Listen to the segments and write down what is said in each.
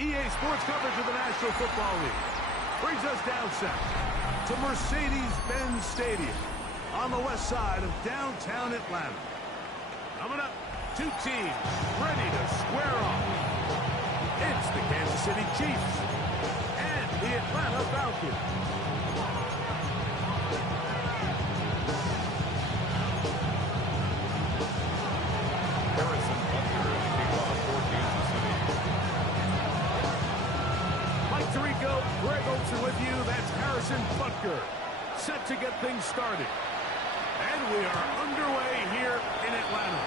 EA Sports coverage of the National Football League brings us down south to Mercedes-Benz Stadium on the west side of downtown Atlanta. Coming up, two teams ready to square off. It's the Kansas City Chiefs and the Atlanta Falcons. Greg Olsen with you. That's Harrison Butker, set to get things started. And we are underway here in Atlanta.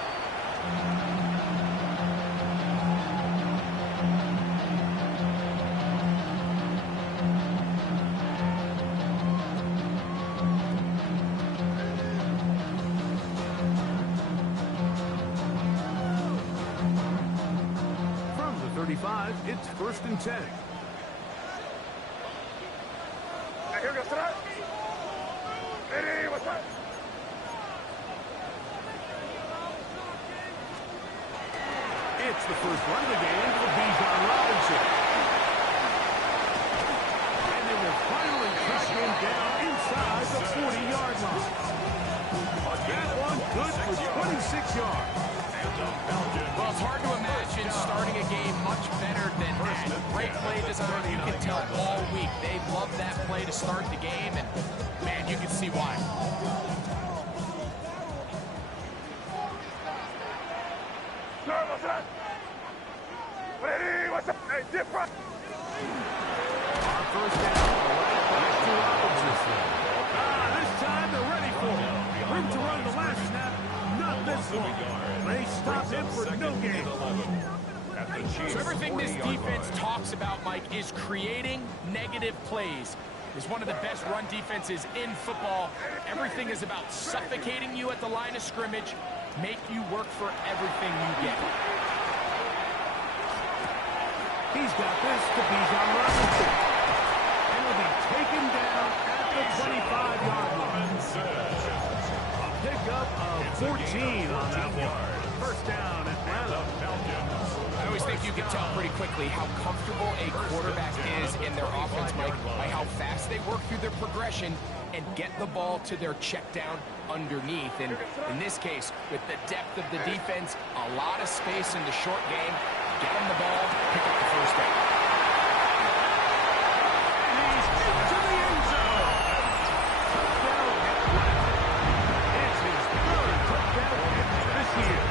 From the 35, it's 1st and 10. It's the first run of the game for Bijan Robinson. And they will finally push him down inside the 40-yard line. That one good for 26 yards. Well, it's hard to imagine starting a game much better than that. Great play design. You can tell all week they love that play to start the game, and, man, you can see why. On first down, right back to Robinson. This time they're ready for him. Room to run the last snap, not this one. They stop him for no gain. So everything this defense talks about, Mike, is creating negative plays. It's one of the best run defenses in football. Everything is about suffocating you at the line of scrimmage, make you work for everything you get. He's got this to Bijan Robinson. And will be taken down at the 25-yard line. A pickup of 14 on that one. First down, Atlanta. I always think you can tell pretty quickly how comfortable a quarterback is in their offense, Mike, by how fast they work through their progression and get the ball to their check down underneath. And in this case, with the depth of the defense, a lot of space in the short game, get him the ball, pick up the first down. And he's into the end zone. Touchdown, Atlanta. It's his third touchdown this year.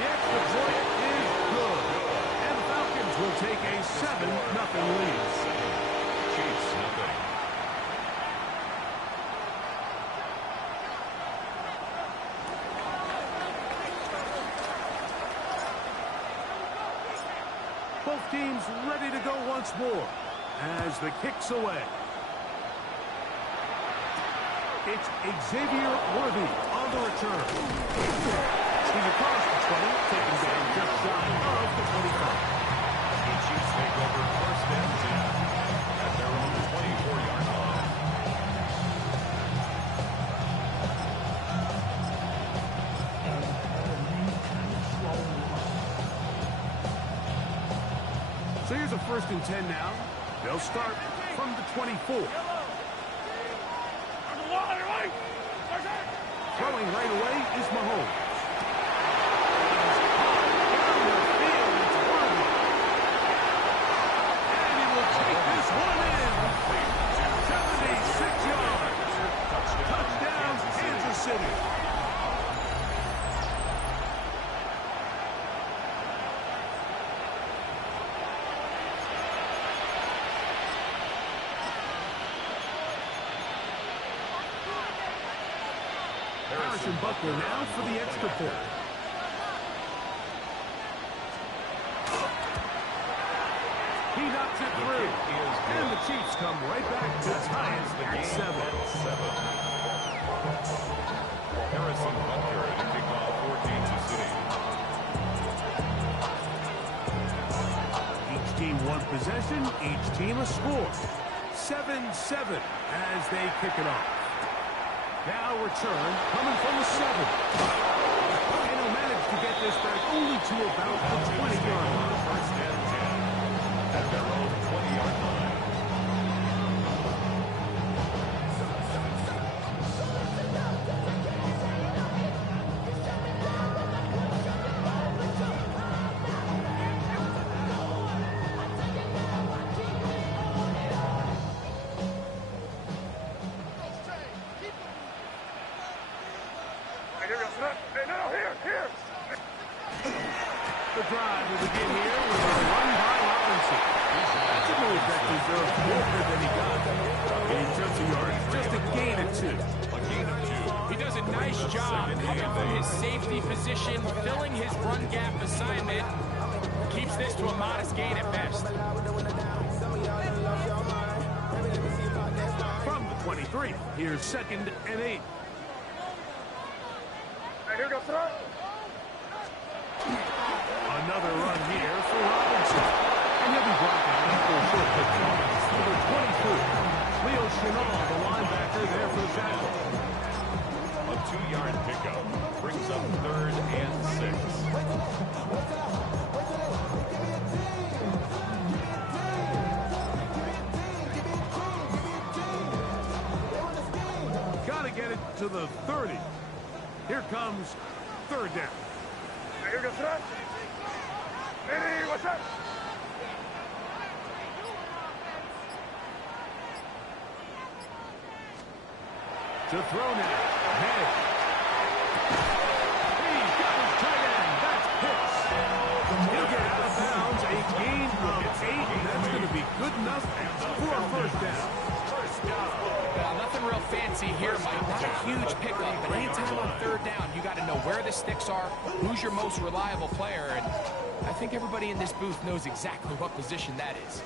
The extra point is good. And the Falcons will take a 7-0 lead. Chiefs, nothing. Both teams ready to go once more as the kick's away. It's Xavier Worthy on the return. He's across the 20, taken down just shy of the 25. The Chiefs take over 1st and 10 at their own 24-yard line. So here's a 1st and 10 now. They'll start from the 24. Throwing right away is Mahomes. Down the field, it's Worthy. And he will take this one in. 76 yards. Touchdown, Kansas City. Harrison Butker now for the extra point. He knocks it through. And the Chiefs come right back to tie it at 7. Harrison Butker to kick off for Kansas City. Each team one possession, each team a score. 7-7 as they kick it off. Now return coming from the 7. And he'll manage to get this back only to about the 20-yard line. First and 10 at their own 20-yard line. The drive will begin here with a run by Robinson. That's a move that deserves more than he got. In terms of yards, just a gain of 2. A gain of 2. He does a nice job coming from his safety position, filling his run gap assignment. Keeps this to a modest gain at best. From the 23, here's 2nd and 8. Another run here for Robinson. And he'll be brought down after a short performance. Number 24, Leo Chenal, the linebacker, there for the tackle. A 2-yard pickup brings up 3rd and 6. Gotta get it to the 30. Here comes 3rd down. To throw now. Head. He's got his tight end. That's Pitts. He'll get out of bounds. A gain of 8. And that's going to be good enough for a 1st down. Nothing real fancy here, Mike. Not a huge pickup, but anytime on 3rd down, you got to know where the sticks are, who's your most reliable player, and I think everybody in this booth knows exactly what position that is.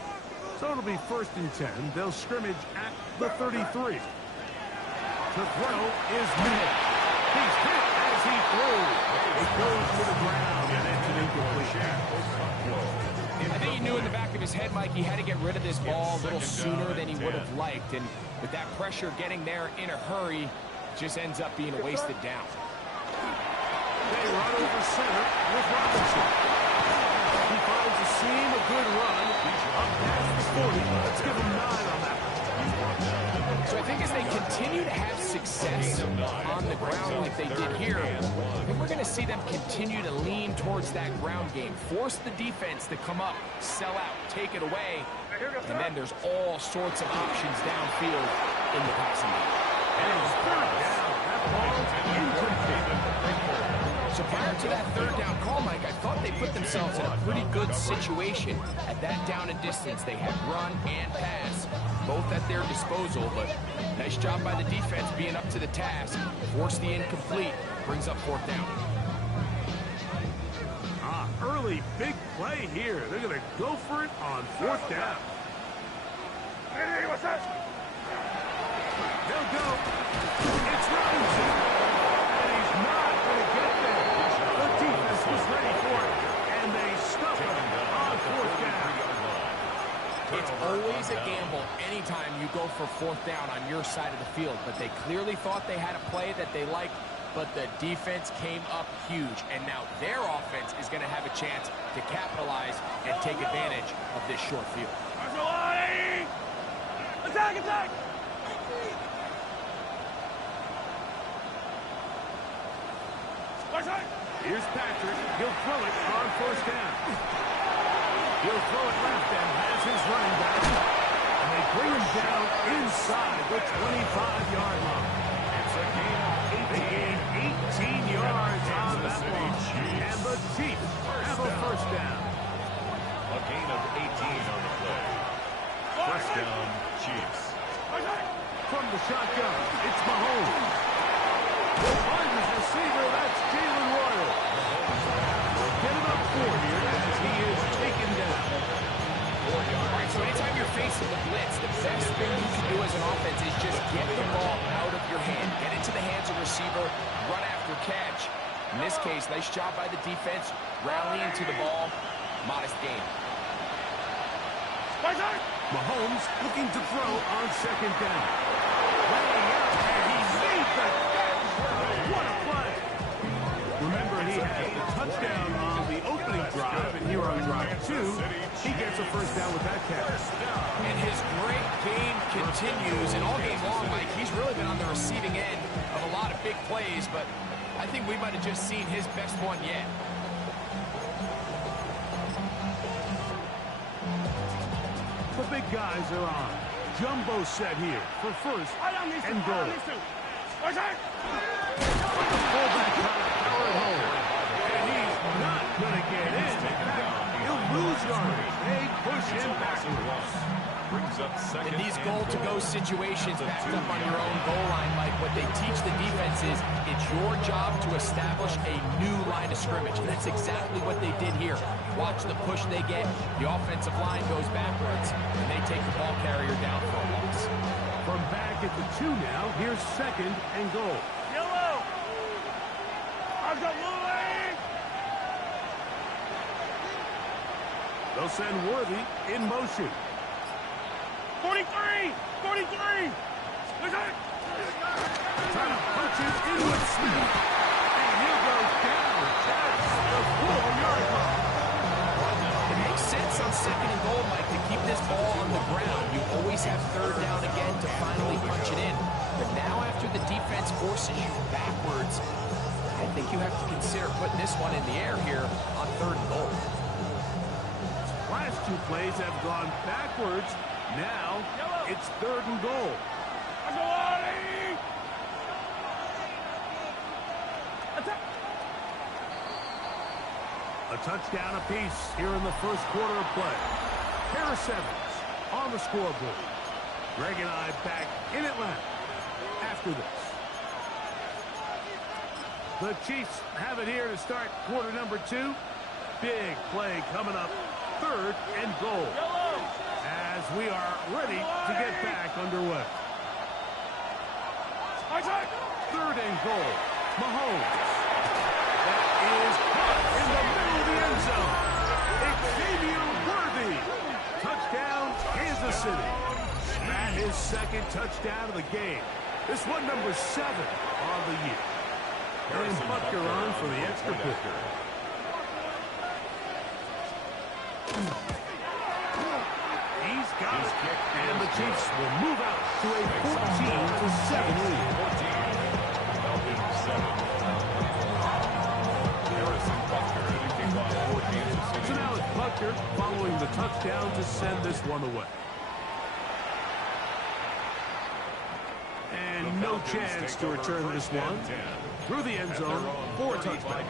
So it'll be 1st and 10. They'll scrimmage at the 33. To throw is made. He's hit as he throws. It goes to the ground, and it's an incompletion. I think he knew in the back of his head, Mike, he had to get rid of this ball a little sooner than he would have liked. And with that pressure getting there in a hurry, it just ends up being a wasted down. They run over center with Robinson. He finds a seam, a good run. Up past the 40. Let's give him 9 on that one. So I think as they continue to have success on the ground like they did here, I think we're going to see them continue to lean towards that ground game. Force the defense to come up, sell out, take it away, and then there's all sorts of options downfield in the passing game. And it's 3rd down. That ball's incomplete. So prior to that 3rd down call, Mike, I thought they put themselves in a pretty good situation at that down and distance. They had run and pass, both at their disposal, but nice job by the defense being up to the task. Force the incomplete, brings up 4th down. Early big play here. They're going to go for it on 4th down. Hey, what's that? They'll go. It's Robinson. And he's not going to get there. The defense was ready for it, and they stuck him on 4th down. It's always a gamble anytime you go for 4th down on your side of the field, but they clearly thought they had a play that they liked, but the defense came up huge, and now their offense is going to have a chance to capitalize and take advantage of this short field. Attack, attack! Here's Patrick. He'll throw it on 1st down. He'll throw it left and has his running back. And they bring him down inside the 25-yard line. It's a gain of 8. They gain 18 yards on that one. And the Chiefs have a 1st down. A gain of 18 on the play. 1st down, Chiefs. From the shotgun, it's Mahomes. Finds his receiver, that's Jalen Royal. Get him up 4 here as he is taken down. All right, so anytime you're facing the blitz, the best thing you can do as an offense is just get the ball out of your hand. Get it to the hands of the receiver, run after catch. In this case, nice job by the defense, rallying to the ball, modest gain. Mahomes looking to throw on 2nd down. Laying out, and he made the catch. What a play. Remember, he had the touchdown on the opening drive, and here on drive 2, he gets a first down with that catch. And his great game continues, and all game long, Mike, he's really been on the receiving end of a lot of big plays, but I think we might have just seen his best one yet. The big guys are on. Jumbo set here for first and goal. The fullback trying to power it home. And he's not going to get in. He'll lose yardage. They push him backwards. In these goal-to-go situations, backed up on your own goal line, Mike, what they teach the defense is it's your job to establish a new line of scrimmage, and that's exactly what they did here. Watch the push they get. The offensive line goes backwards, and they take the ball carrier down for a loss. From back at the 2 now, here's second and goal. Yellow! I've got Louie! They'll send Worthy in motion. 43! 43! Trying to punch it in with Smith. And he goes down. That's the 4-yard line. It makes sense on second and goal, Mike, to keep this ball on the ground. You always have third down again to finally punch it in. But now after the defense forces you backwards, I think you have to consider putting this one in the air here on third and goal. Last 2 plays have gone backwards. Now it's third and goal. A touchdown apiece here in the first quarter of play. Harris Evans on the scoreboard. Greg and I back in Atlanta after this. The Chiefs have it here to start quarter number 2. Big play coming up, third and goal. As we are ready to get back underway. Third and goal. Mahomes. That is caught in the middle of the end zone. Xavier Worthy. Touchdown, Kansas City. That is second touchdown of the game. This one number 7 on the year. And Butker on for the extra point. He's got it. And the Chiefs will move out to a 14-7 lead. So now it's Butker following the touchdown to send this one away. And no chance to return this one. Through the end zone for a touchdown.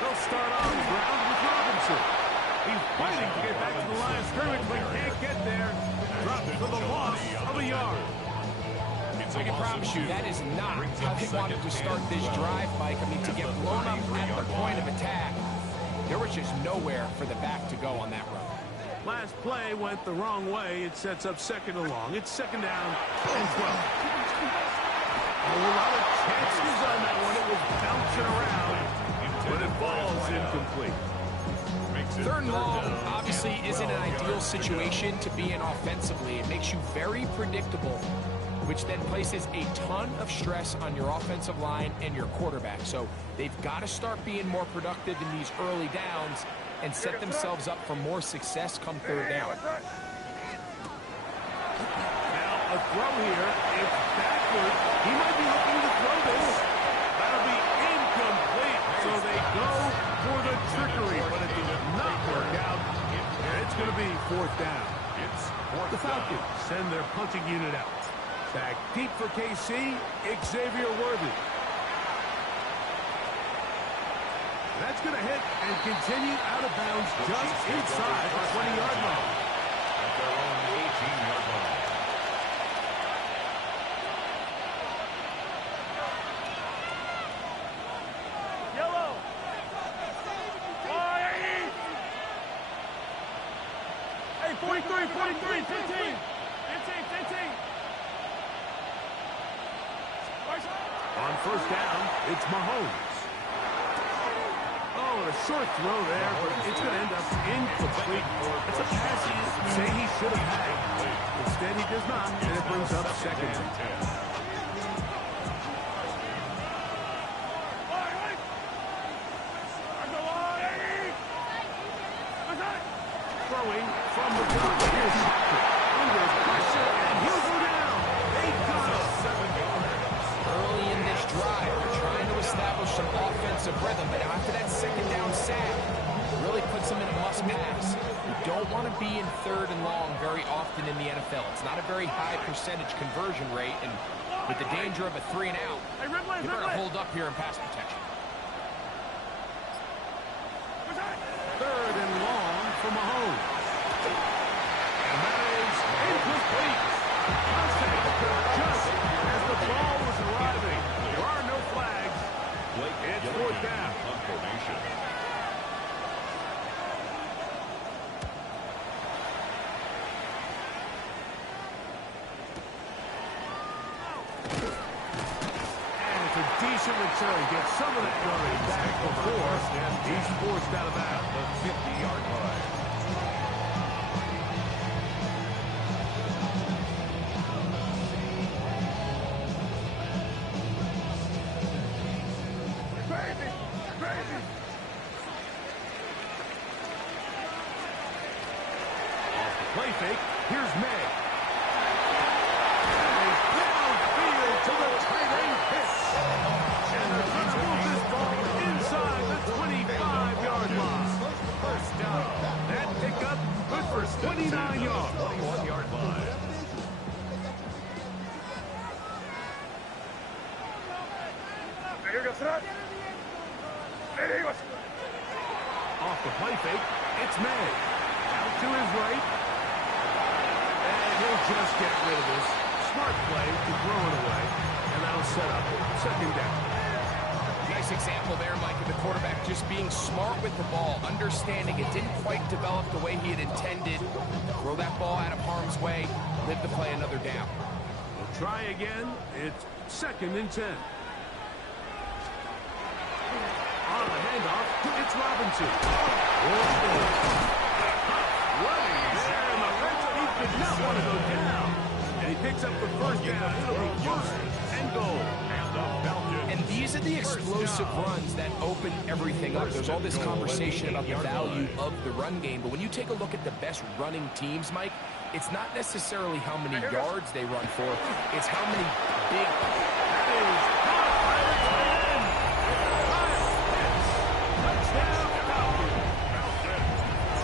They'll start on the ground with Robinson. He's fighting to get back to the line of scrimmage, but can't get there. Dropped for the loss of a yard. I can promise you that is not how they wanted to start this drive, Mike. I mean, to get blown up at the point of attack, there was just nowhere for the back to go on that run. Last play went the wrong way. It sets up second and long. It's second down and 12. A lot of chances on that one. It was bouncing around, but it falls incomplete. Third and long obviously isn't an ideal situation to be in offensively. It makes you very predictable, which then places a ton of stress on your offensive line and your quarterback. So they've got to start being more productive in these early downs and set themselves up for more success come third down. Now a throw here. It's backward. He might be looking to throw this. That'll be incomplete. So they go for the trickery, but it does not work out. And it's going to be fourth down. The Falcons send their punting unit out. Back deep for KC, Xavier Worthy. That's going to hit and continue out of bounds just inside the 20-yard line. At their own 18-yard line. Yellow! Hey, 43, 43, 15! 15, 15! first down. It's Mahomes. Oh, a short throw there, but it's going to end up incomplete. It's a pass he say he should have had. Instead, he does not, and it brings up second and 10. Throwing from the gun. Here's under pressure, and he'll go down. They got him. 7 yards. Early in this drive, they're trying to establish some offensive rhythm, but after that second down sack, really puts them in a must-pass. You don't want to be in third and long very often in the NFL. It's not a very high percentage conversion rate, and with the danger of a 3 and out, you better hold up here in pass protection. Third and long for Mahomes. And that is incomplete. Contact occurred just as the ball was arriving. There are no flags. It's fourth down. And it's a decent return. Get some of that yardage back before he's forced out of bounds. The 50-yard line. Play fake. Here's May. And downfield to the tight end pitch. And they're going to move this ball inside the 25-yard line. First down. That pickup good for 29 yards. 21-yard line. Off the play fake, it's May. Out to his right. And he'll just get rid of this. Smart play to throw it away. And that'll set up second down. Nice example there, Mike, of the quarterback just being smart with the ball, understanding it didn't quite develop the way he had intended. Throw that ball out of harm's way, live to play another down. We'll try again. It's second and 10. On the handoff, it's Robinson. Running there, and the Redskins did not want to go down. And he picks up the first down. It'll be first and goal. And these are the explosive runs that open everything up. There's all this conversation about the value of the run game, but when you take a look at the best running teams, Mike, it's not necessarily how many yards they run for, it's how many big... That is caught by the tight end. Touchdown, Falcons.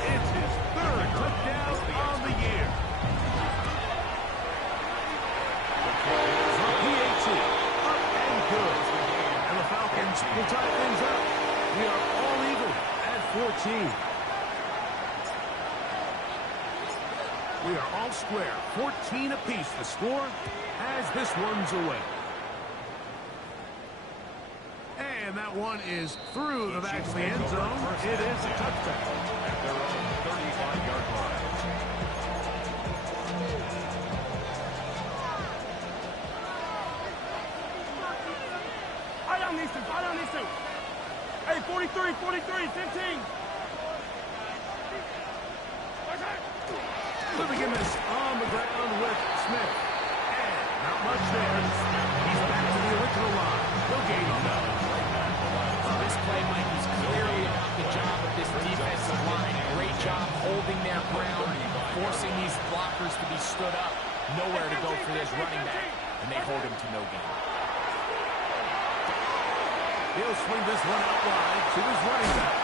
It's his third touchdown on the year. The PAT, up and good. And the Falcons will tie things up. We are all even at 14. We are all square, 14 apiece. The score as this one's away. And that one is through the back of the end zone. It is a touchdown. At their own 35-yard line. Fire on these two. Hey, 43, 15. Living in this on the ground with Smith. And not much there. He's back to the original line. He'll gain on that. This play, Mike, is clearly about the job of this defensive line. Great job holding their ground, forcing these blockers to be stood up. Nowhere to go for this running back, and they hold him to no gain. He'll swing this one out wide to his running back.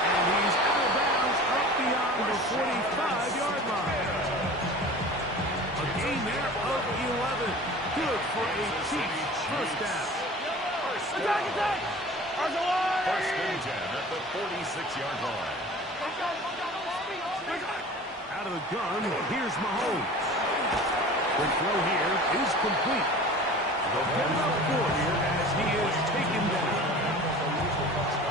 And he's out of bounds up beyond the 45-yard line. A gain there of 11. Good for a Chiefs first down. Attack! First and 10 at the 46-yard line. Out of the gun, here's Mahomes. The throw here is complete. They'll get him up 4 here as he is taken down.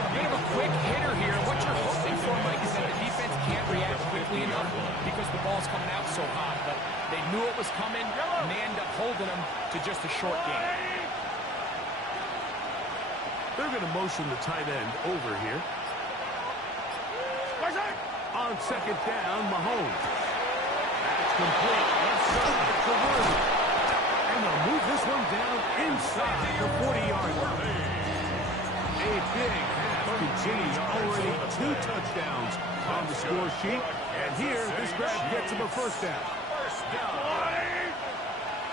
Bit of a quick hitter here. What you're hoping for, Mike, is that the defense can't react quickly enough because the ball's coming out so hot. But they knew it was coming, and they end up holding them to just a short game. They're going to motion the tight end over here. On second down, Mahomes. That's complete. Left side to Worthy. And they'll move this one down inside the 40-yard line. A big half continues. Already 2 touchdowns on the score sheet. And here, this grab gets him a first down.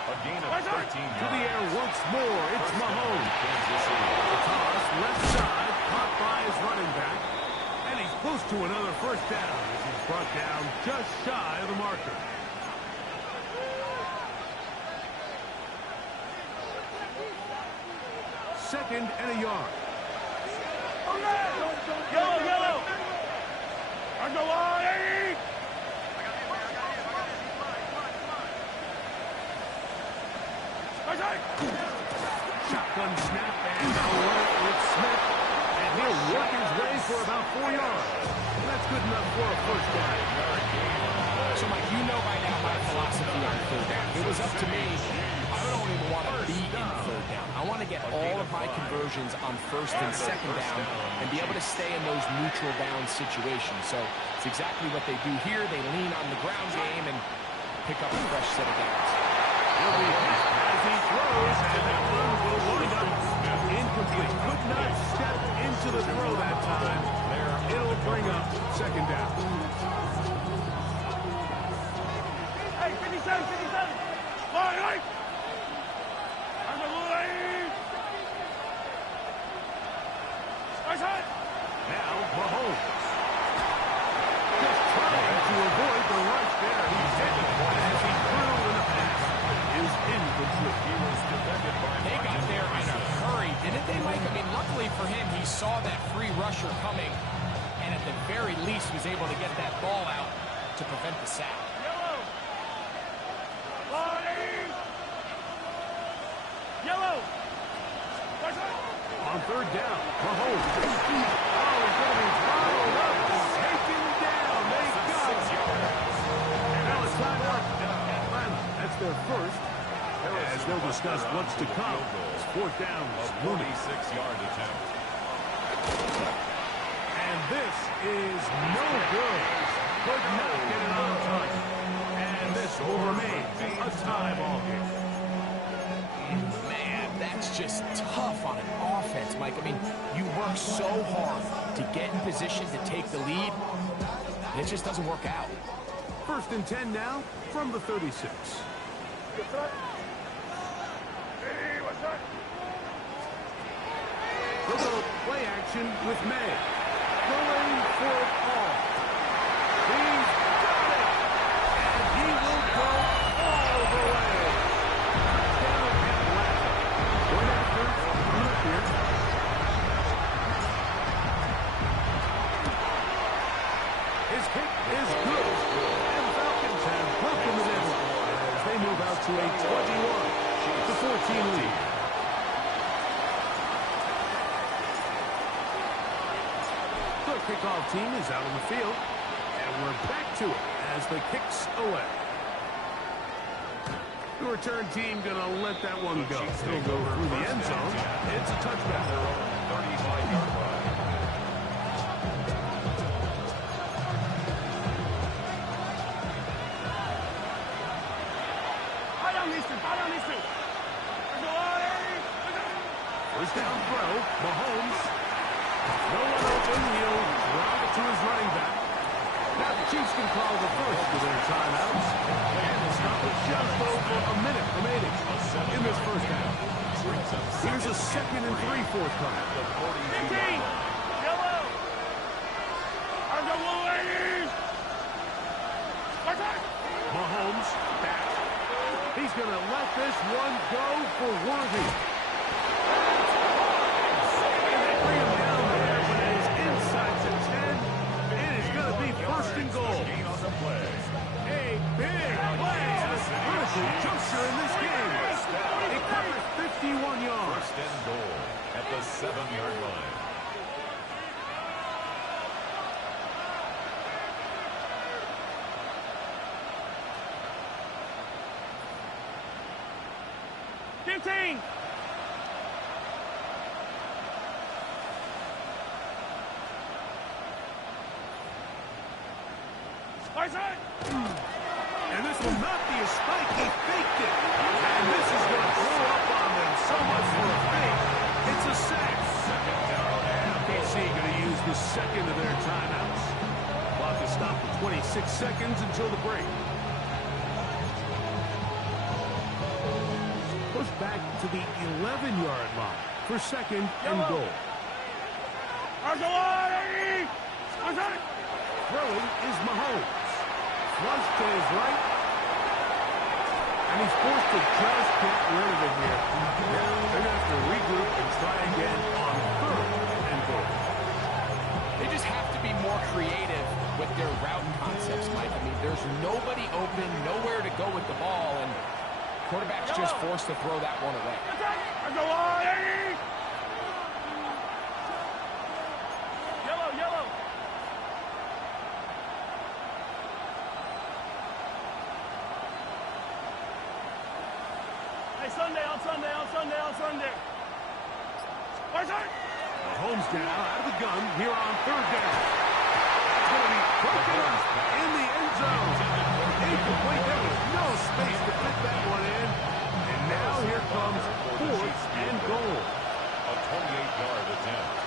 A gain of 13 yards. To the air once more. It's Mahomes. The toss, left side, caught by his running back. And he's close to another first down as he's brought down just shy of the marker. Second and a yard. Yellow, yellow. Underline. Shotgun snap and alert with Smith. And he'll work his way for about 4 yards. And that's good enough for a first down. So, Mike, you know by now my philosophy on third down. If it was up to me, I don't even want to be in third down. I want to get all of my conversions on first and second down and be able to stay in those neutral down situations. So it's exactly what they do here. They lean on the ground game and pick up a fresh set of downs. He'll be hit as he throws, and that one will wind up incomplete. Could not step into the throw that time. It'll bring up second down. Hey, 57, 57. Line, right. Underline. Now, Mahomes. Just trying to avoid the rush there. He's hit as he threw in the pass. Is incomplete. He was defended by They got there in a hurry, didn't they, Mike? I mean, luckily for him, he saw that free rusher coming and at the very least was able to get that ball out to prevent the sack. Yellow. Line. Yellow. On third down, Mahomes. Oh, he's going to be followed up and taken down. They got him. Now it's time out. Atlanta, that's their first. As they'll discuss what's to come. Fourth down, a 46-yard attempt. and this is no good. Could not get it on time. And this will remain a tie ball game. Man, that's just tough on an offense, Mike. I mean, you work so hard to get in position to take the lead, and it just doesn't work out. First and 10 now from the 36. We'll go play action with May. Going for it all. He's got it. And he will go all the way. Touchdown Atlanta. Going after Luke here. His kick is good. And the Falcons have broken the deadline as they move out to a 21-14 lead. The kickoff team is out on the field, and we're back to it as the kick's away. The return team going to let that one go. It'll go through the end zone. It's a touchback. 35-yard line. First down throw, Mahomes. No one open, he'll drive it to his running back. Now the Chiefs can call the first of their timeouts. And the stop is just over a minute remaining in this first half. Here's a 2nd and 3 forthcoming. 15. Yellow. Mahomes back. He's going to let this one go for Worthy. And they bring him down there, but it is inside the 10. It is going to be first and goal. A big play at a critical juncture in this game. It covers 51 yards. First and goal at the 7-yard line. Right side. And this will not be a spike. He faked it. And this is going to blow up on them. So much for a fake. It's a sack. KC going to use the second of their timeouts. Clock is stopped for 26 seconds until the break. Push back to the 11-yard line for second and goal. Throwing is Mahomes. Flush to his right. And he's forced to just get rid of it here. Now they're going to have to regroup and try again on third and goal. They just have to be more creative with their route concepts, Mike. I mean, there's nobody open, nowhere to go with the ball, and quarterback's just forced to throw that one away. Yellow, yellow. Hey, Sunday, on Sunday, on Sunday, on Sunday. Right side. Mahomes now out of the gun here on third down. It's going to be broken up in the end zone. Incomplete. There was no space to fit that one in. And now here comes fourth and goal. A 28-yard attempt.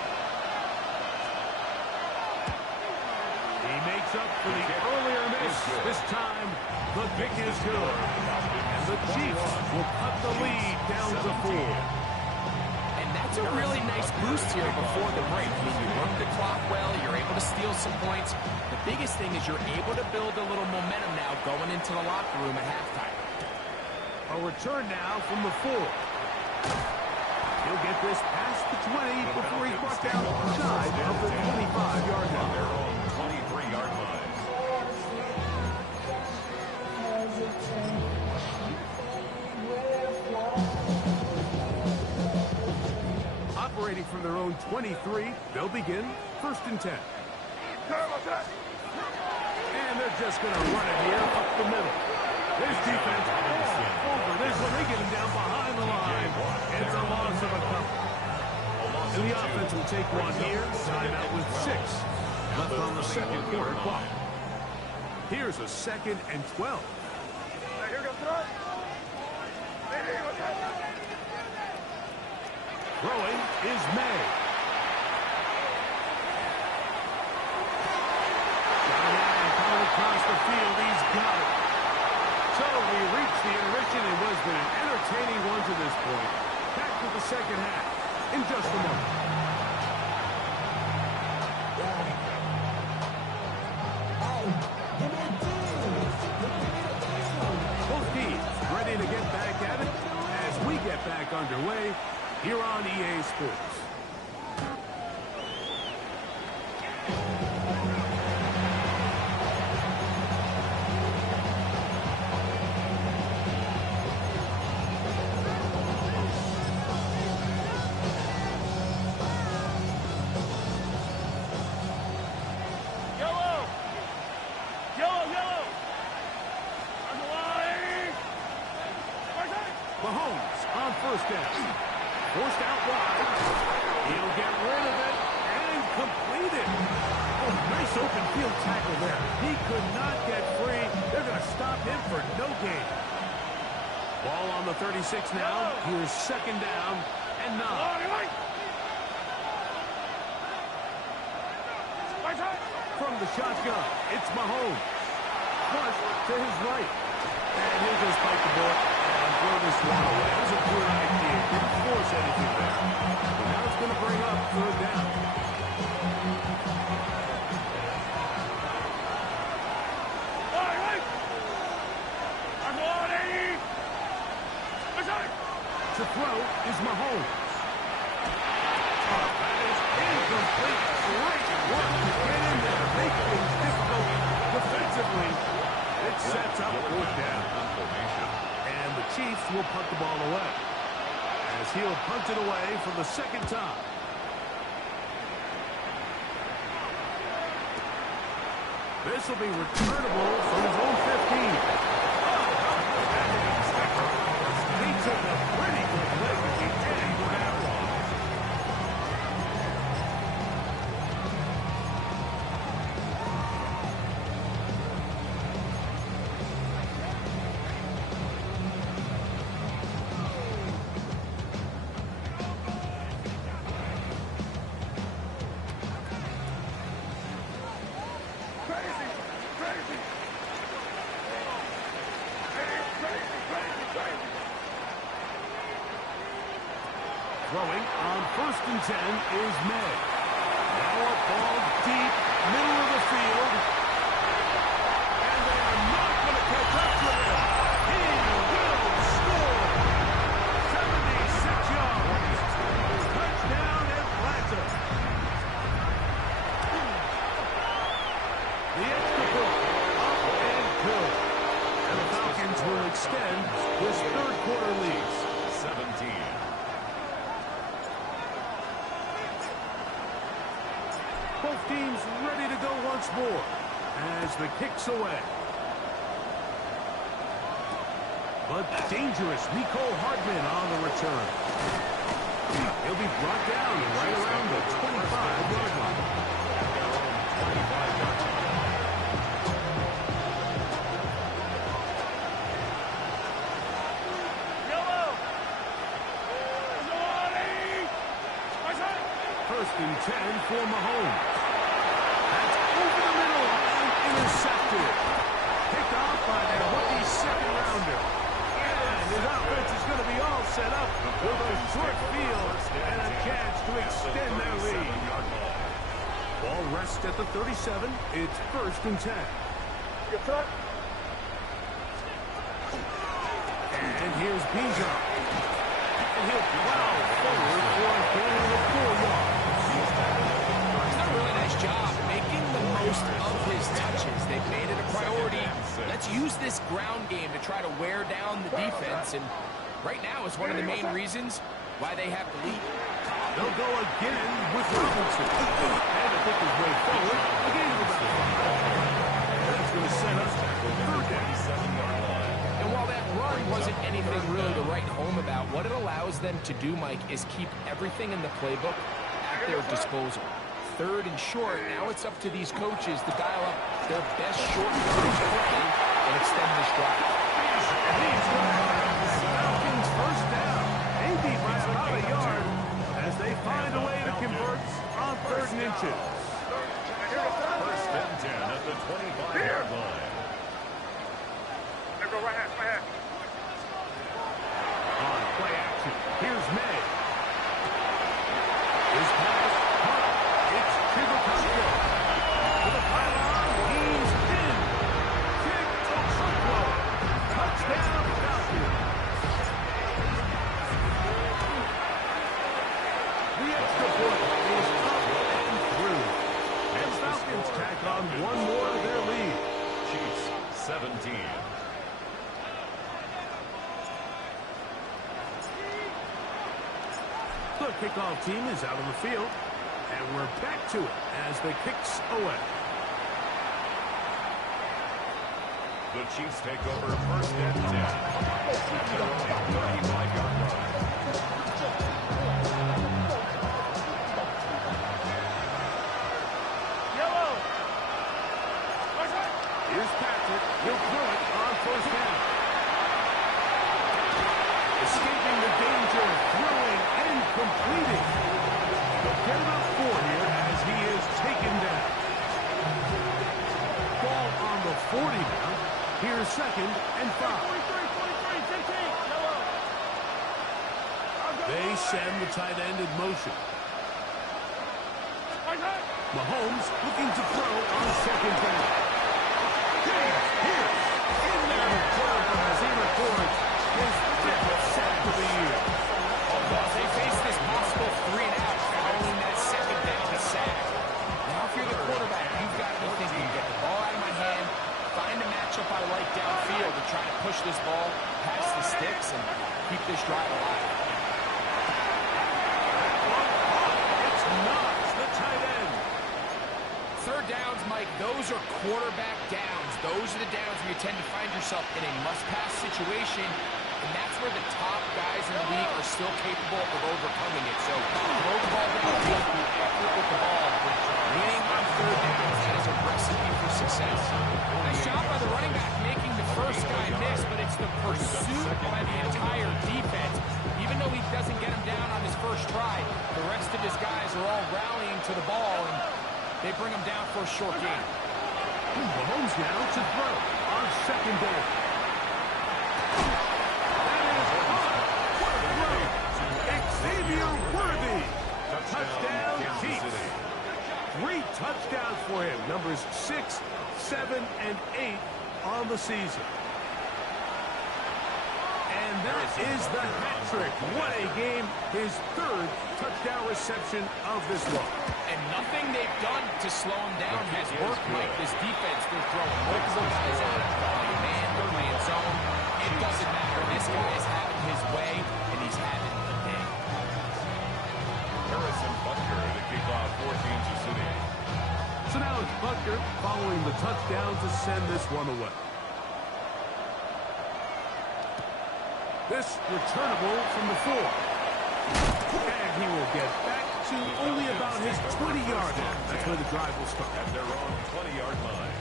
He makes up for the earlier miss. This time, the kick is good. And the Chiefs will cut the lead down to 4. And that's a really nice boost here before the break. I mean, you work the clock well, you're able to steal some points. The biggest thing is you're able to build a little momentum now going into the locker room at halftime. A return now from the 4. He'll get this past the 20 before he's brought down shy of the 25-yard line. Their own 23-yard line. Operating from their own 23, they'll begin first and 10. And they're just going to run it here up the middle. This defense all over this one. They get him down behind the line. It's a loss of a couple. And the offense will take one here. Timeout with 6 left on the second quarter clock. Here's a second and 12. Throwing is May. Coming across the field, he's got it. So we reach the intermission. It was been an entertaining one to this point. Back to the second half in just a moment. Both teams ready to get back at it as we get back underway here on EA Sports. Yellow. Yellow, yellow. On the line. Right side. Mahomes on first down. Forced out wide. He'll get rid of it and complete it. Oh, nice open field tackle there. He could not get free. They're going to stop him for no gain. Ball on the 36 now. Here's second down and 9. Right side. From the shotgun, it's Mahomes. Flush to his right. And he'll just bite the bullet and throw this one away. That was a good idea. Didn't force anything there. But now it's going to bring up third down. To throw is Mahomes. Oh, that is incomplete. Great work to get in there. Make things difficult defensively. It sets up fourth down. And the Chiefs will punt the ball away. As he'll punt it away for the second time. This will be returnable from his own 15. He took a pretty good lick at the end of that one. Throwing on 1st and 10 is May. Now a ball deep, middle of the field. And they are not going to catch up to him. He will score. 76 yards. Touchdown, Atlanta. The extra point, up and good. And the Falcons will extend this 3rd quarter lead. 17. Both teams ready to go once more as the kick's away. But dangerous Miko Hardman on the return. He'll be brought down right around the 25-yard line. First and 10 for Mahomes. That's over the middle and intercepted. Picked off by their rookie 2nd-rounder. And his offense is going to be all set up with a short field and a chance to extend their lead. Ball rests at the 37. It's 1st and 10. And here's Bijan. And he'll plow forward for a gain of 4 yards. He's done a really nice job making the most of his touches. They've made it a priority. Let's use this ground game to try to wear down the defense. And right now is one of the main reasons why they have the lead. They'll go again with Robinson. And to pick his way forward, a gain of about 5. And that's going to set us back on 3rd down. And while that run wasn't anything really to write home about, what it allows them to do, Mike, is keep everything in the playbook at their disposal. 3rd and short, now it's up to these coaches to dial up their best short yardage play and extend this drive. Falcons 1st down. They beat by about a yard as they find a way to convert on 3rd and inches. 1st and 10 at the 25-yard line. On play action, here's May. His pass, caught. It's Chigotaco. To the pylon, he's in. Chigotaco. Touchdown, Falcons. The extra point is up and through. And Falcons tack on one more of their lead. Chiefs 17. The kickoff team is out on the field, and we're back to it as the kick's away. The Chiefs take over 1st and 10. At their own 35-yard line. Here's Patrick. He'll throw it on 1st down. Escaping the danger, throwing and completing. They'll get about 4 here as he is taken down. Ball on the 40 now. Here's 2nd and 5. They send the tight end in motion. Mahomes looking to throw on 2nd down. Here, in there to throw as he records his 5th sack of the year. They face this possible 3-and-out following that 2nd down sack. Now if you're the quarterback, you've got to be thinking, get the ball out of my hand, find a matchup I like downfield to try to push this ball past the sticks and keep this drive alive. It's Knox, the tight end. 3rd downs, Mike, those are quarterback downs. Those are the downs where you tend to find yourself in a must-pass situation, and that's where the top guys in the league are still capable of overcoming it. So throw the ball downfield, be accurate with the ball. Winning on 3rd downs, that is a recipe for success. Nice job by the running back making the first guy miss, but it's the pursuit by the entire defense. Even though he doesn't get him down on his first try, the rest of his guys are all rallying to the ball, and they bring him down for a short gain. Mahomes now to throw on 2nd down. That is caught. What a throw. Xavier touchdowns for him. Numbers 6, 7, and 8 on the season. And that is the hat trick. What a game. His third touchdown reception of this one. And nothing they've done to slow him down has worked, Mike. This defense, they're throwing multiple guys at him. They're playing man, they're playing zone. It doesn't matter. This guy is having his way, and he's having the day. Harrison Butker to kick off for Kansas City. So now it's Butker following the touchdown to send this one away. This returnable from the 4. And he will get back to only about his 20-yard line. That's where the drive will start. At their own 20-yard line.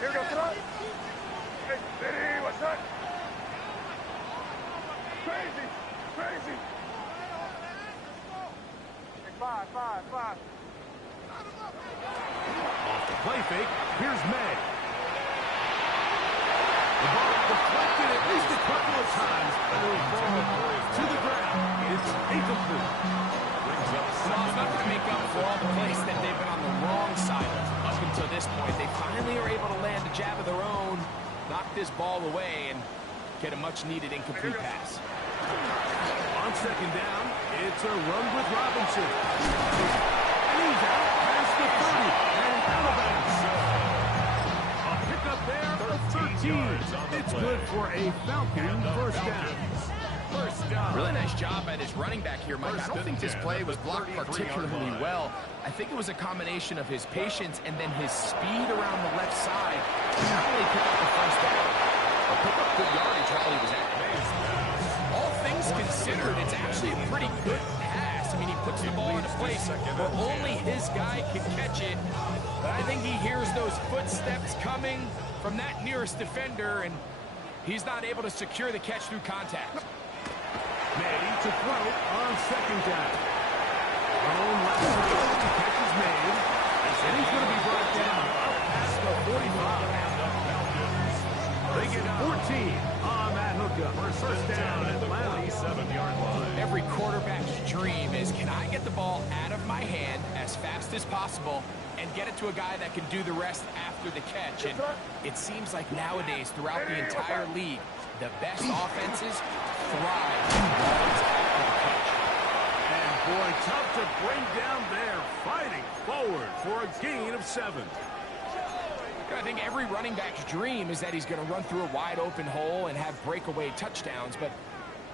Here goes front. Hey, steady, what's that? Crazy, crazy. Hey, five. Off the play fake, here's May. The ball deflected at least a couple of times, but it will fall to the ground. It's incomplete. Well, it's not going to make up for all the plays that they've been on the wrong side of. Up until this point, they finally are able to land a jab of their own, knock this ball away, and get a much-needed incomplete pass. On second down, it's a run with Robinson. And he's out past the 30 and out of bounds. A pickup there of 13. It's good for a Falcon first down. Really nice job by this running back here, Mike. I don't think this play was blocked particularly well. I think it was a combination of his patience and then his speed around the left side to not only pick up the first down, but pick up good yardage while he was at it. All things considered, it's actually a pretty good pass. I mean, he puts the ball in a place where only his guy can catch it. But I think he hears those footsteps coming from that nearest defender, and he's not able to secure the catch through contact. May to throw on second down. Own left to go. Catch is made. And he's going to be brought down up past the 45. They get 14 on that hookup. First down at Atlanta. 47-yard line. Every quarterback's dream is, can I get the ball out of my hand as fast as possible and get it to a guy that can do the rest after the catch? And it seems like nowadays, throughout the entire league, the best offenses thrive after the catch. And boy, tough to bring down there. Fighting forward for a gain of 7. I think every running back's dream is that he's going to run through a wide open hole and have breakaway touchdowns, but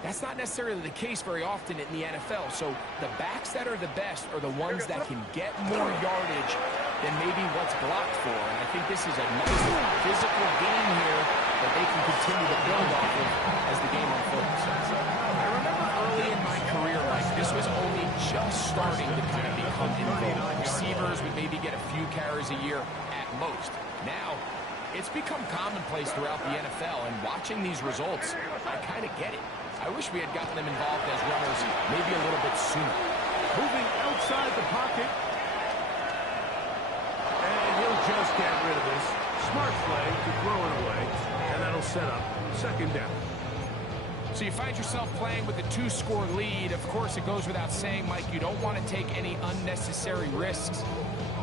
that's not necessarily the case very often in the NFL. So the backs that are the best are the ones that can get more yardage than maybe what's blocked for. And I think this is a nice physical game here that they can continue to build off of as the game unfolds. I remember early in my career, Mike, this was only just starting to kind of become in vogue. Receivers would maybe get a few carries a year at most. Now, it's become commonplace throughout the NFL, and watching these results, I kind of get it. I wish we had gotten them involved as runners maybe a little bit sooner. Moving outside the pocket. And he'll just get rid of this. Smart play to throw it away. And that'll set up second down. So you find yourself playing with a 2-score lead. Of course, it goes without saying, Mike, you don't want to take any unnecessary risks.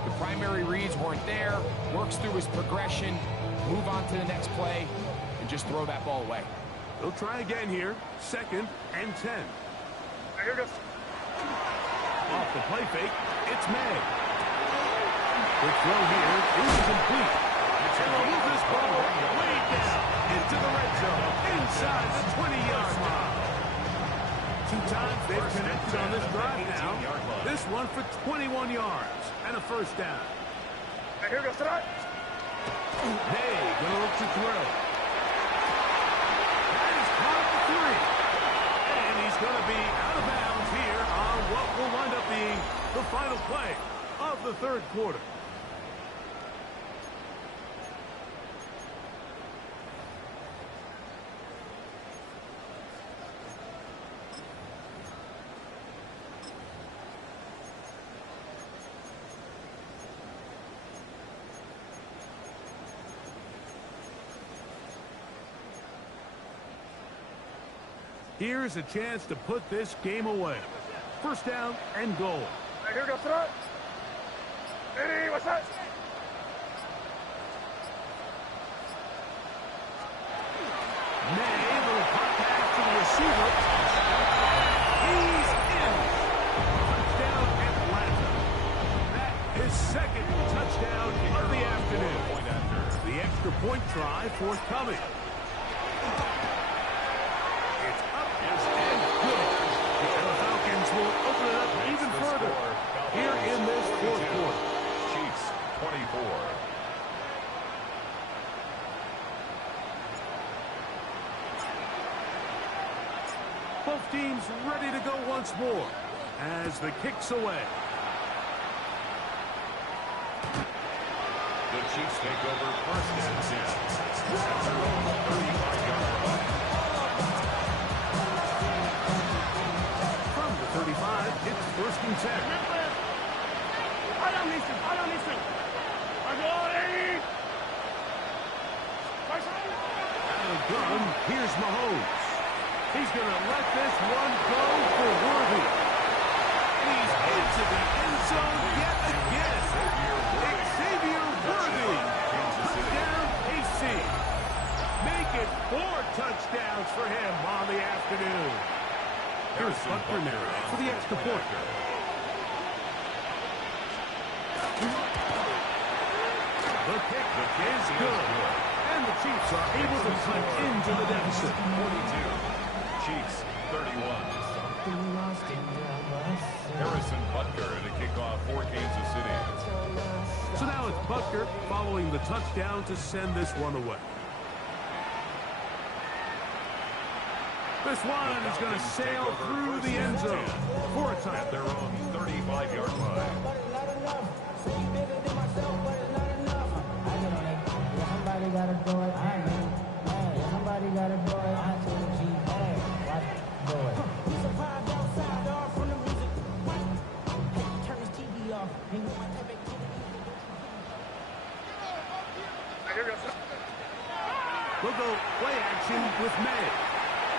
The primary reads weren't there. Works through his progression. Move on to the next play. And just throw that ball away. They'll try again here. Second and 10. Here goes. Off the play fake, it's May. The throw here is complete. And they'll move this ball way down into the red zone, inside the 20-yard line. 2 times they've connected on this drive now. This one for 21 yards and a first down. Here goes tonight. May gonna look to throw. That is caught at the 3. And he's going to be out of bounds here on what will wind up being the final play of the third quarter. Here's a chance to put this game away. First down and goal. Here goes front. Hey, what's that? May, little pop pass to the receiver. He's in. Touchdown, Atlanta. That is second touchdown of the afternoon. The extra point try forthcoming. It's up and good. And the Falcons will open it up even further here in this fourth quarter. Chiefs 24. Both teams ready to go once more as the kick's away. The Chiefs take over first and 10. At their own 35-yard line. From the 35, it's first and 10. I don't listen. I go, hey! Out of gun, here's Mahomes. He's going to let this one go for Worthy. And he's into the end zone yet again. Xavier Worthy. Touchdown, AC. Make it 4 touchdowns for him on the afternoon. Here's Butker now for the extra point. The kick is good. And the Chiefs are able to cut into the deficit. 42. Chiefs 31. Harrison Butker to kick off for Kansas City. So now it's Butker following the touchdown to send this one away. This one is going to sail through the end zone for a touchdown. At their own 35-yard line. Somebody gotta do it. Somebody gotta do it. I told the G, hey, watch do it. You survived outside, all from the music. Hey, turn this TV off. We'll go play action with May.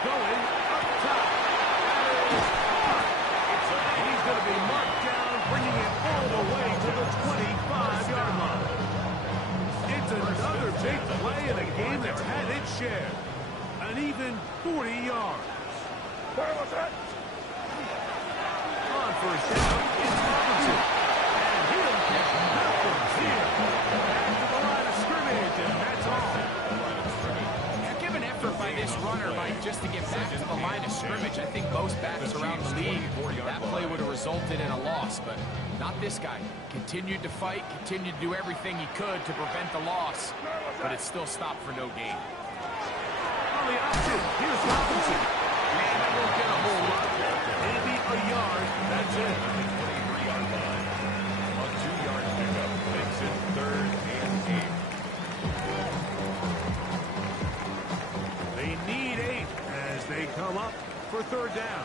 Going up top. And he's going to be marked down, bringing it all the way to the 25-yard line. It's another big play in a game that's had its share. An even 40 yards. On first down, it's Robinson. And he'll get nothing here. Back to the line of scrimmage, and that's all. Heck of an effort by this runner, Mike, just to get back to the line of scrimmage. I think most backs around the league, that play would have resulted in a loss, but not this guy. Continued to fight, continued to do everything he could to prevent the loss, but it still stopped for no gain. On the option, here's Robinson. And that won't get a whole lot. Maybe a yard, that's it. 23-yard line. A 2-yard pickup makes it 3rd and 8. They need 8 as they come up for third down.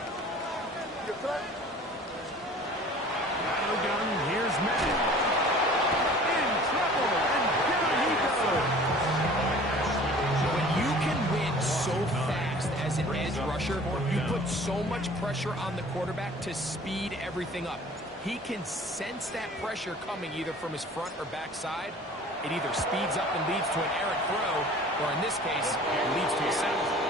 Gun, here's May. In trouble, and down he goes. When you can win so fast as an edge rusher, you put so much pressure on the quarterback to speed everything up. He can sense that pressure coming either from his front or back side. It either speeds up and leads to an errant throw, or in this case, leads to a sack.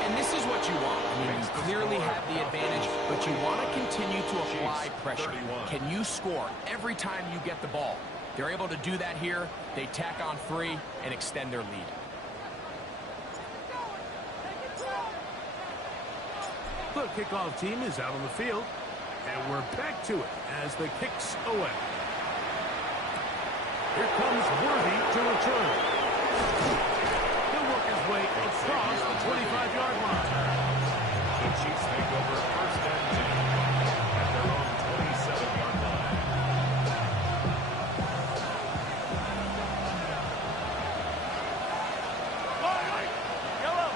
And this is what you want. I mean, you clearly have the advantage, but you want to continue to apply pressure. Can you score every time you get the ball? They're able to do that here. They tack on 3 and extend their lead. The kickoff team is out on the field, and we're back to it as the kick's away. Here comes Worthy to return. He'll work his way across the 25-yard line. The Chiefs take over first and 10 at their own 27-yard line. Yellow.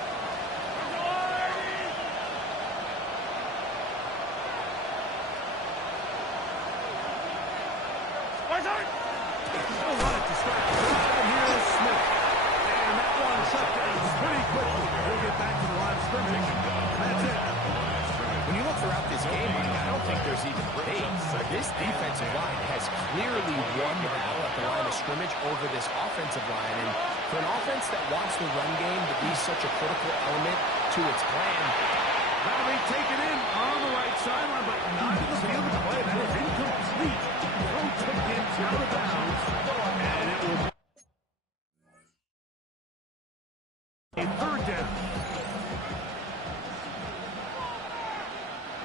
They'll run it to start the drive, and here's Smith. And that one shut down pretty quickly. He'll get back to the line of scrimmage. That's it. When you look throughout this game, I don't think there's even debate. This defensive line has clearly won the battle at the line of scrimmage over this offensive line. And for an offense that wants the run game to be such a critical element to its plan, That'll be taken in on the right sideline, but not in the field of play. That is incomplete. Throw took it out of bounds, and it will be a third down.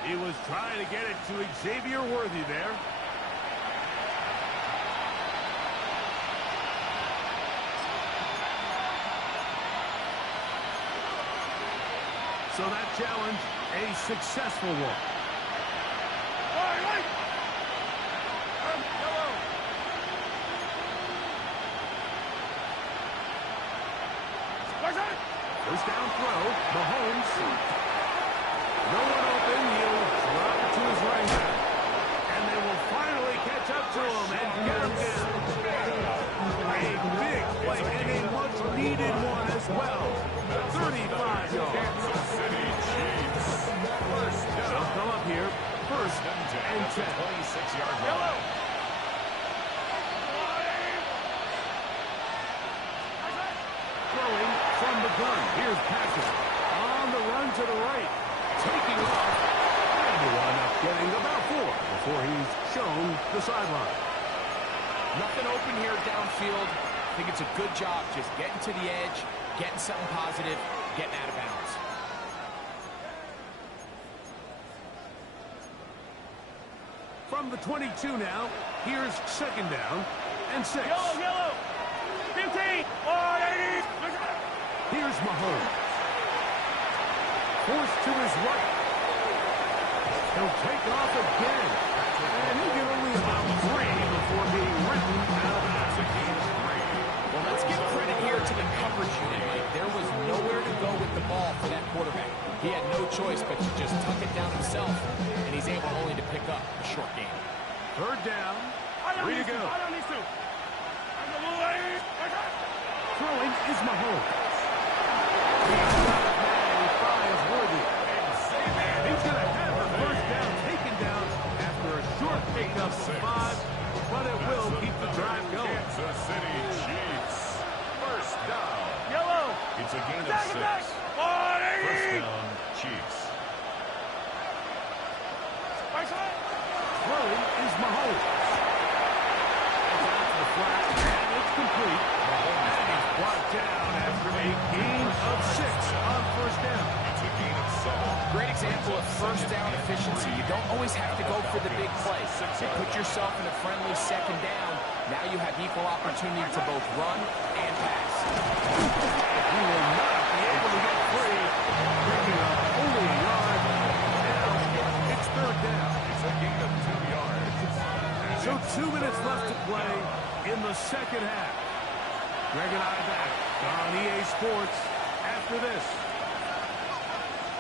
He was trying to get it to Xavier Worthy there. So that challenge, a successful one. First down throw, Mahomes. No one open, he'll drop it to his right hand. And they will finally catch up to him and get him down. A big play and a much-needed one as well. 35 yards. They'll come up here, first and 10. 26-yard line. Throwing from the gun. Here's Patrick. On the run to the right. Taking off. And he wound up getting about 4 before he's shown the sideline. nothing open here downfield. I think it's a good job just getting to the edge, getting something positive, getting out of bounds. From the 22 now, here's second down and 6. Yellow. 15. Here's Mahomes. Forced to his right. He'll take off again. And he'll get only about 3 before being written out of bounds. Well, let's give credit here to the coverage unit. There was nowhere to go with the ball for that quarterback. He had no choice but to just tuck it down himself, and he's able only to pick up a short gain. Third down. 3 to go. Throwing is Mahomes. He finds Worthy. And he's going to have the first down taken down after a short pickup of 5, but it will keep the drive going. Kansas City Chiefs. First down. Yellow. It's a gain of 6. First down, Chiefs. Throwing is Mahomes. It's out to the flat, and it's complete. And he's brought down after a gain of 6 on first down. It's a gain of 7. Great example of first down efficiency. You don't always have to go for the big play. You put yourself in a friendly second down. Now you have equal opportunity to both run and pass. He will not be able to get free. Breaking up only a yard. Now it's third down. It's a gain of 2 yards. So 2 minutes left to play in the second half. Greg and I back on EA Sports after this.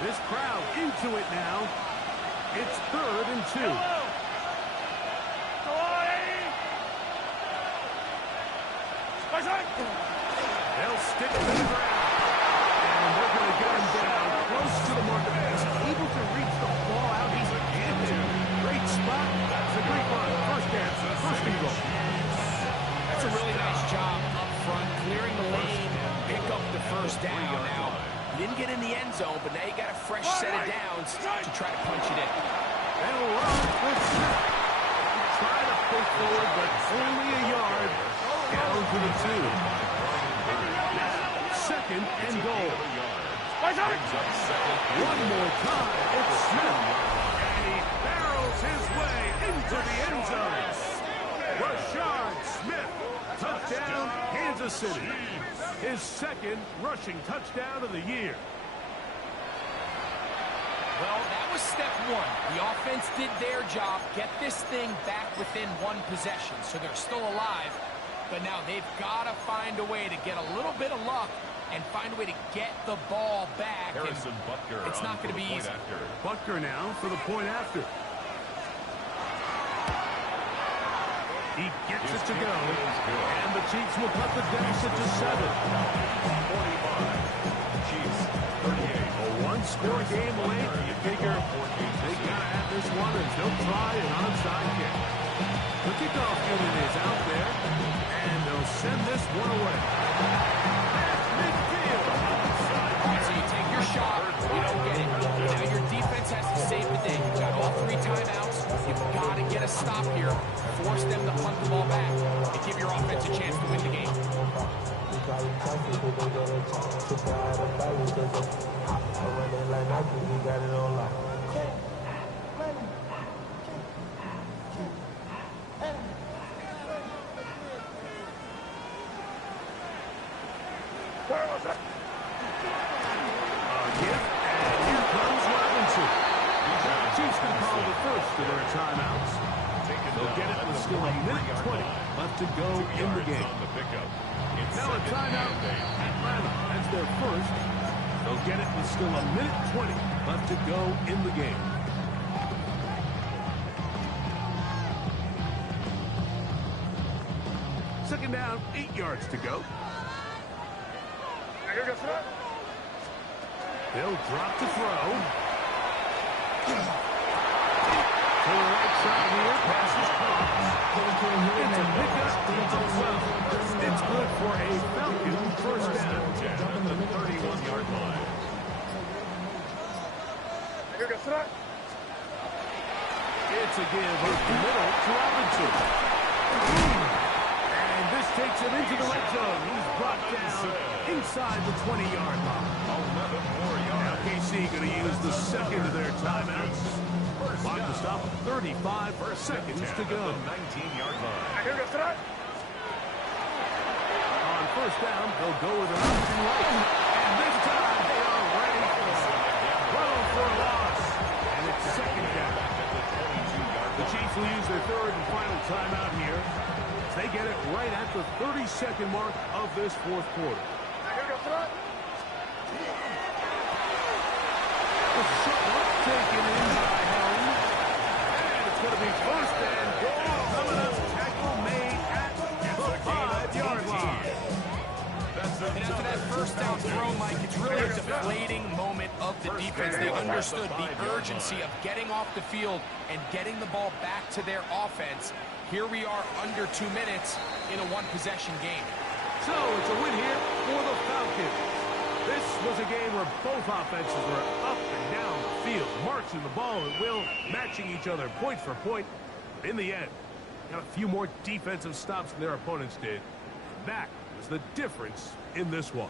This crowd into it now. It's 3rd and 2. They'll stick to the ground. And they're going to get him down close to the marker. He's able to reach the ball out. He's in there. Great spot. That's a great run. First down. First and goal. That's a really nice job up front, clearing the lane, pick up the first down. Now, you didn't get in the end zone, but now you got a fresh set of downs to try to punch it in. They'll run with Smith. Try to push forward, but only a yard down to the 2. Now, second and goal. One more time. It's Smith. And he barrels his way into the end zone. Rashard Smith. Touchdown, Kansas City. His second rushing touchdown of the year. Well, that was step 1. The offense did their job, get this thing back within 1 possession, so they're still alive. But now they've got to find a way to get a little bit of luck and find a way to get the ball back. Harrison Butker. It's not going to be easy. Butker now for the point after. He gets it to go, and the Chiefs will cut the deficit to 7. 45. Chiefs 38. A one-score game late. You figure they gotta have this one, and they'll try an onside kick. The kickoff unit is out there, and they'll send this one away. At midfield. So you take your shot, you don't get it. Now your defense has to save the day. You've got all 3 timeouts. You've got to get a stop here. Force them to punt the ball back and give your offense a chance to win the game. Chiefs can call the first of their timeouts. They'll get it with still a minute 20 left to go in the game. Now a timeout, Atlanta. That's their first. They'll get it with still a minute 20 left to go in the game. Second down, 8 yards to go. They'll drop to throw. To the right side here, passes cross. It's a pickup of 12. It's good for a Falcon first down. At the 31-yard line. It's a give up the middle to Robinson. And this takes him into the red zone. He's brought down inside the 20-yard line. 11 more yards. Now KC going to use the second of their timeouts. Clock to stop, 35 seconds to go. The 19-yard line. On first down, they'll go with an option right. And this time they are ready for it. Throw for a loss. And it's second down. The Chiefs will use their third and final timeout here. They get it right at the 30-second mark of this fourth quarter. The shot taken in by Helm. And it's going to be first and goal. Coming up, tackle made at the 5-yard line. And after that first down throw, Mike, it's really a deflating moment of the defense. They understood the urgency of getting off the field and getting the ball back to their offense. Here we are under 2 minutes in a one-possession game. So it's a win here for the Falcons. This was a game where both offenses were up and down the field, marching the ball at will, matching each other point for point. But in the end, got a few more defensive stops than their opponents did. That was the difference in this one.